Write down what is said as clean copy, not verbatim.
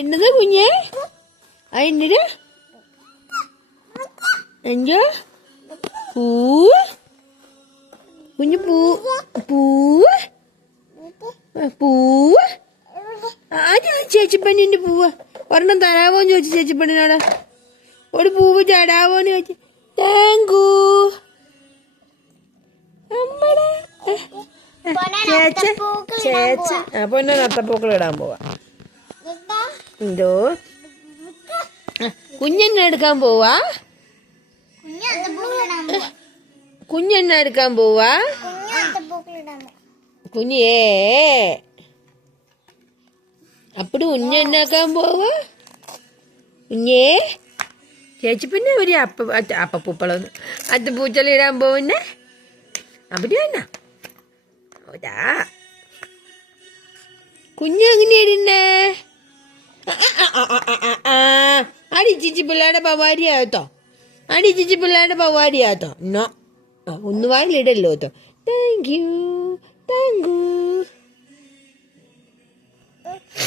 എന്നതാ കുഞ്ഞേ? എന്നതാ? എന്താ പൂവ്? കുഞ്ഞു പൂവ് പൂവ് ചേച്ചിപ്പണ്ണിന്റെ പൂവ് ഒരെണ്ണം തരാവോന്ന് ചോദിച്ചു. ചേച്ചിപ്പണ്ണിനോട് ഒരു പൂവ് ചടാവോന്ന് ചോദിച്ചു. താങ്കൂ ചേച്ചി. അപ്പൊ എന്നെ നത്തപ്പൂക്കൾ ഇടാൻ പോവാ. എന്തോ കുഞ്ഞെണ്ണ എടുക്കാൻ പോവാ? കുഞ്ഞെണ്ണ എടുക്കാൻ പോവാ? കുഞ്ഞേ അപ്പടി കുഞ്ഞെണ്ണാക്കാൻ പോവാ? കുഞ്ഞേ ചേച്ചി പിന്നെ ഒരു അപ്പപ്പൂക്കളൊന്ന് അത്തപ്പൂച്ചലിടാൻ പോവുന്നെ അവിടെ വേണ്ട. കുഞ്ഞെങ്ങനെയായിരുന്നേ? അടി ചിച്ചി പിള്ളേരുടെ പവാരിയാകത്തോ? അടി ചിച്ചി പിള്ളേരുടെ പവാരിയാകത്തോ? നോ ഒന്നു വായിലിടല്ലോ. Thank you thank U.